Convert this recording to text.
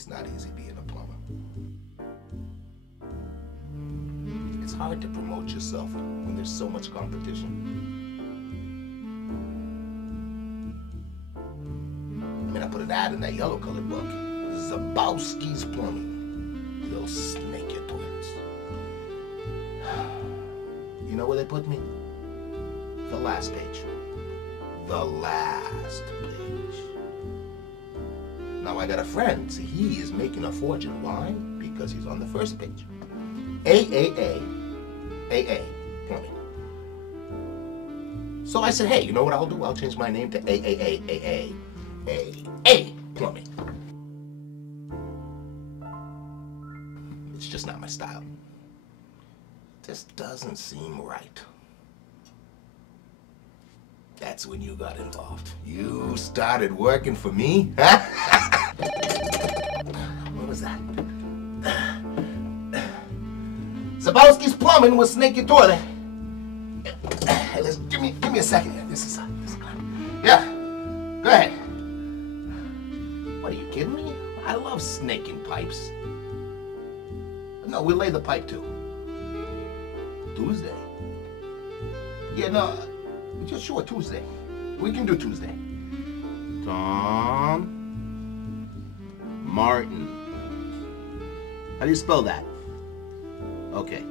It's not easy being a plumber. It's hard to promote yourself when there's so much competition. I mean, I put an ad in that yellow-colored book. Zabowski's Plumbing. You'll snake your toilets. You know where they put me? The last page. The last page. Now I got a friend. See, he is making a fortune. Why? Because he's on the first page. AA Plumbing. So I said, hey, you know what I'll do? I'll change my name to AA Plumbing. It's just not my style. This doesn't seem right. That's when you got involved. You started working for me? Huh? What was that? Zabowski's Plumbing will snake your toilet. Hey, listen, give me a second here. This is yeah. Go ahead. What, are you kidding me? I love snaking pipes. No, we'll lay the pipe too. Tuesday. Yeah, no, just sure, Tuesday. We can do Tuesday. Tom Martin. How do you spell that? Okay.